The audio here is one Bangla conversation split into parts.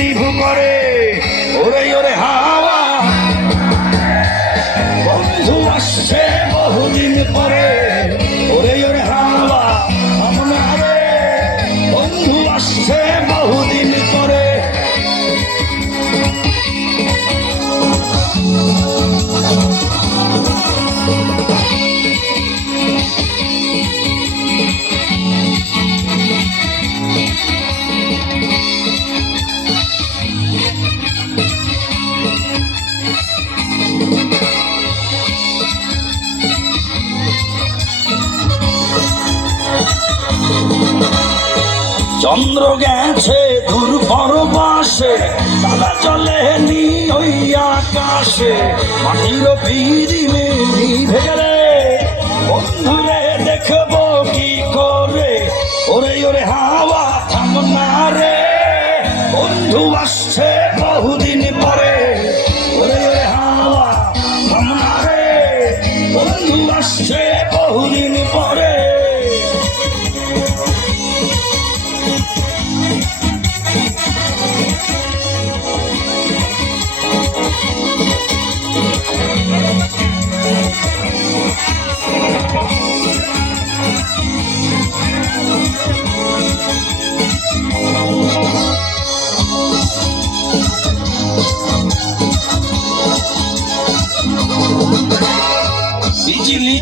নিভু করে। ওরে ওরে হা চন্দ্র গেছে দূর পরবাসে তারা চলে নি ওই আকাশে, মাটির পিড়ি নিভে গেলে বন্ধুরে, দেখব কি করে? ওরে ওরে হাওয়া থামনা রে বন্ধু আসছে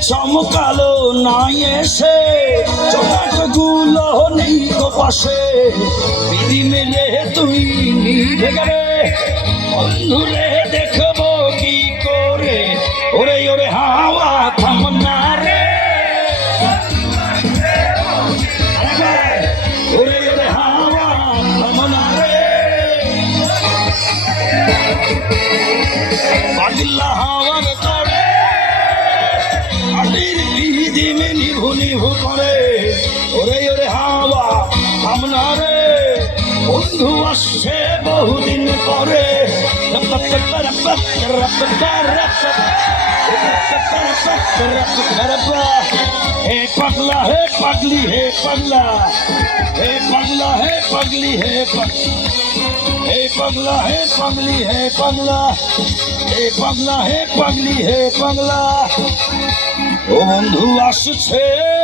চমকালো নাই এসে চোখাটগুলো নেই তো পাশে। বিধি মেলে তুই নিভে গেলে বন্ধুরে দেখব কি করে? ওরে ওরে হাওয়া থামনা রে। ওরে ওরে হাওয়া থামনা রে। পাগলা হাওয়ার নিভু করে ওরে ওরে হাওয়া থামনা রে। বন্ধু আসছে বহুদিন পরে। হে পাগলা, হে পাগলি, হে পাগলা। পাগলি হে হে পাগলা, হে পাগলি হে পাগলা। হে পাগলা, হে পাগলি হে পাগলা। ও বন্ধু, আসছে